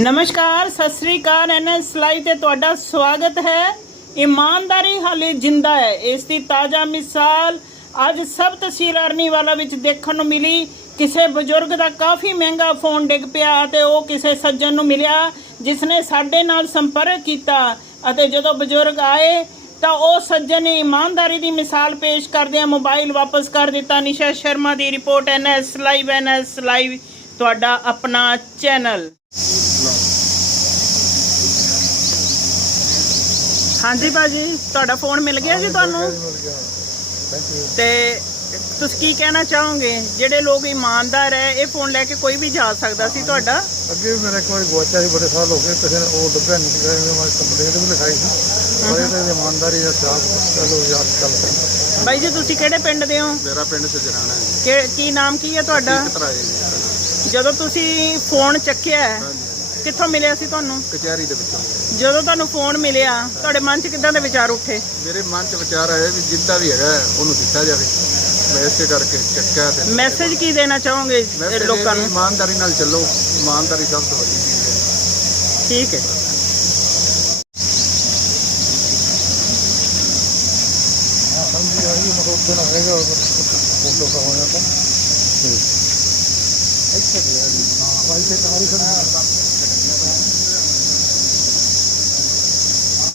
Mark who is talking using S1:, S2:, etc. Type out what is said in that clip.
S1: ਨਮਸਕਾਰ, ਸਤਿ ਸ੍ਰੀ ਅਕਾਲ। NS live ਤੇ ਤੁਹਾਡਾ ਸਵਾਗਤ ਹੈ। ਇਮਾਨਦਾਰੀ ਹਾਲੇ ਜਿੰਦਾ ਹੈ। ਇਸ ਦੀ ਤਾਜ਼ਾ ਮਿਸਾਲ ਅੱਜ ਸਭ ਤਹਿਸੀਲ ਅਰਨੀਵਾਲਾ ਵਿੱਚ ਦੇਖਣ ਨੂੰ ਮਿਲੀ। ਕਿਸੇ ਬਜ਼ੁਰਗ ਦਾ ਕਾਫੀ ਮਹਿੰਗਾ ਫੋਨ ਡਿੱਗ ਪਿਆ ਅਤੇ ਉਹ ਕਿਸੇ ਸੱਜਣ ਨੂੰ ਮਿਲਿਆ ਜਿਸ ਨੇ ਸਾਡੇ ਨਾਲ ਸੰਪਰਕ ਕੀਤਾ। ਅਤੇ ਜਦੋਂ ਬਜ਼ੁਰਗ ਆਏ, ਤਾਂ ਉਹ ਸੱਜਣ ਨੇ ਇਮਾਨਦਾਰੀ ਦੀ ਮਿਸਾਲ ਪੇਸ਼ ਕਰਦਿਆਂ ਮੋਬਾਈਲ ਵਾਪਸ ਕਰ ਦਿੱਤਾ। ਨਿਸ਼ਾ ਸ਼ਰਮਾ ਦੀ report NS live NS live ਤੁਹਾਡਾ ਆਪਣਾ ਚੈਨਲ। ਹਾਂਜੀ ਭਾਜੀ ਤੁਹਾਡਾ ਫੋਨ ਮਿਲ ਗਿਆ ਜੀ ਤੁਹਾਨੂੰ? ਤੇ ਤੁਸੀਂ ਕੀ ਕਹਿਣਾ ਚਾਹੋਗੇ? ਜਿਹੜੇ ਲੋਕ ਇਮਾਨਦਾਰ ਹੈ ਇਹ ਫੋਨ ਲੈ ਕੇ ਕੋਈ ਵੀ ਜਾ ਸਕਦਾ ਸੀ ਤੁਹਾਡਾ?
S2: ਅੱਗੇ ਵੀ ਮੇਰਾ ਇੱਕ ਵਾਰੀ ਗੁਆਚਿਆ ਸੀ ਬੜੇ ਸਾਲ ਹੋ ਗਏ। ਕਿਸੇ ਨੇ ਉਹ ਲੱਭਿਆ ਨਹੀਂ ਇਹਨੇ ਮੈਂ ਕੰਪਲੇਂਟ ਵੀ ਲਿਖਾਈ ਸੀ। ਪਰ ਇਹਦੇ ਇਮਾਨਦਾਰੀ ਦਾ ਖਿਆਲ ਚਲੋ ਯਾਦ ਚੱਲ
S1: ਬਾਈ ਜੀ ਤੁਸੀਂ ਕਿਹੜੇ ਪਿੰਡ ਦੇ ਹੋ?
S2: ਮੇਰਾ ਪਿੰਡ ਸਜਰਾਣਾ ਹੈ।
S1: ਕਿ ਕੀ ਨਾਮ ਕੀ ਹੈ ਤੁਹਾਡਾ? ਜਦੋਂ ਤੁਸੀਂ ਫੋਨ ਚੱਕਿਆ ਕਿੱਥੋਂ ਮਿਲਿਆ ਸੀ ਤੁਹਾਨੂੰ?
S2: ਕਚਹਿਰੀ ਦੇ ਵਿੱਚੋਂ।
S1: ਜਦੋਂ ਤੁਹਾਨੂੰ ਫੋਨ ਮਿਲਿਆ ਤੁਹਾਡੇ ਮਨ 'ਚ ਕਿੱਦਾਂ ਦੇ ਵਿਚਾਰ ਉੱਠੇ?
S2: ਮੇਰੇ ਮਨ 'ਚ ਵਿਚਾਰ ਆਇਆ ਵੀ ਜਿੱਦਾਂ ਵੀ ਹੈਗਾ ਉਹਨੂੰ ਦਿੱਤਾ ਜਾਵੇ। ਮੈਂ ਇਸੇ ਕਰਕੇ ਚੱਕਿਆ ਤੇ
S1: ਮੈਸੇਜ ਕੀ ਦੇਣਾ ਚਾਹੋਗੇ ਮੈਂ
S2: ਫਿਰ
S1: ਲੋਕਾਂ ਨੂੰ?
S2: ਇਮਾਨਦਾਰੀ ਨਾਲ ਚੱਲੋ ਇਮਾਨਦਾਰੀ ਸਭ ਤੋਂ ਵੱਡੀ ਚੀਜ਼ ਹੈ।
S1: ਠੀਕ ਹੈ।
S2: ਸਮਝ ਆ ਰਹੀ ਹੈ ਮਤਲਬ ਉਦੋਂ ਰਹੇਗਾ ਉਹ ਫੋਟੋ ਤਾਂ ਹੋਇਆ ਤਾਂ। ਇੱਥੇ ਵੀ ਆ ਰਹੀ ਹਾਂ ਵਾਈ ਤੇ ਤਾਰੀਖ ਨਾ